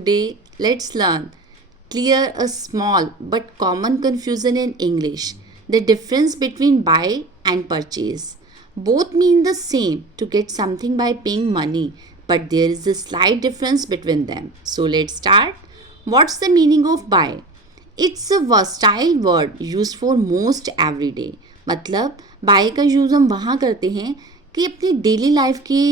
Today, let's learn clear a small but common confusion in English. The difference between buy and purchase. Both mean the same, to get something by paying money, but there is a slight difference between them. So let's start. What's the meaning of buy? It's a versatile word used for most every day. मतलब bye का use हम वहाँ करते हैं कि अपनी daily life के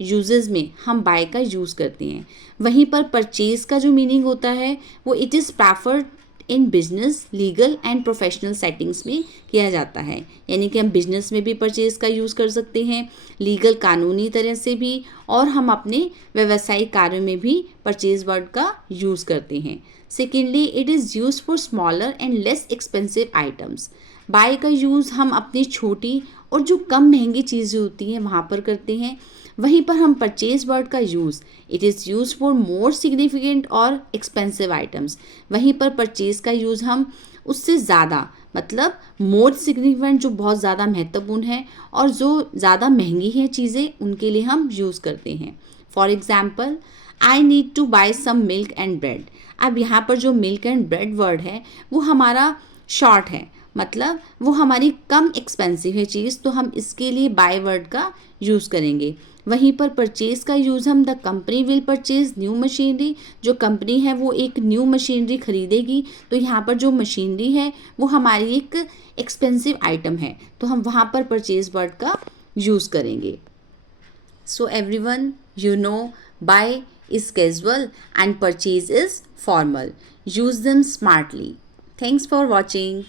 uses में हम बाय का यूज़ करते हैं. वहीं पर परचेज का जो मीनिंग होता है वो it is preferred in business, legal and professional settings में किया जाता है. यानी कि हम बिजनेस में भी परचेज का यूज़ कर सकते हैं, लीगल कानूनी तरह से भी, और हम अपने व्यावसायिक कार्यों में भी परचेज वर्ड का यूज़ करते हैं. Secondly, it is use for smaller and less expensive items. Buy का यूज़ हम अपनी छोटी और जो कम महंगी चीज़ें होती हैं वहाँ पर करते हैं. वहीं पर हम परचेज वर्ड का use it is use for more significant और एक्सपेंसिव आइटम्स. वहीं पर परचेज का यूज़ हम उससे ज़्यादा, मतलब मोर सिग्निफिकेंट, जो बहुत ज़्यादा महत्वपूर्ण है, और जो ज़्यादा महंगी हैं चीज़ें, उनके लिए हम यूज़ करते हैं. For example, I need to buy some milk and bread. अब यहाँ पर जो मिल्क एंड ब्रेड वर्ड है वो हमारा शॉर्ट है, मतलब वो हमारी कम एक्सपेंसिव है चीज़, तो हम इसके लिए बाय वर्ड का यूज़ करेंगे. वहीं पर परचेज का यूज़ हम the company will purchase new machinery. जो कंपनी है वो एक न्यू मशीनरी खरीदेगी, तो यहाँ पर जो मशीनरी है वो हमारी एक एक्सपेंसिव आइटम है, तो हम वहाँ पर परचेज वर्ड का यूज़ करेंगे. So everyone, you know, buy is casual and purchase is formal. Use them smartly. Thanks for watching.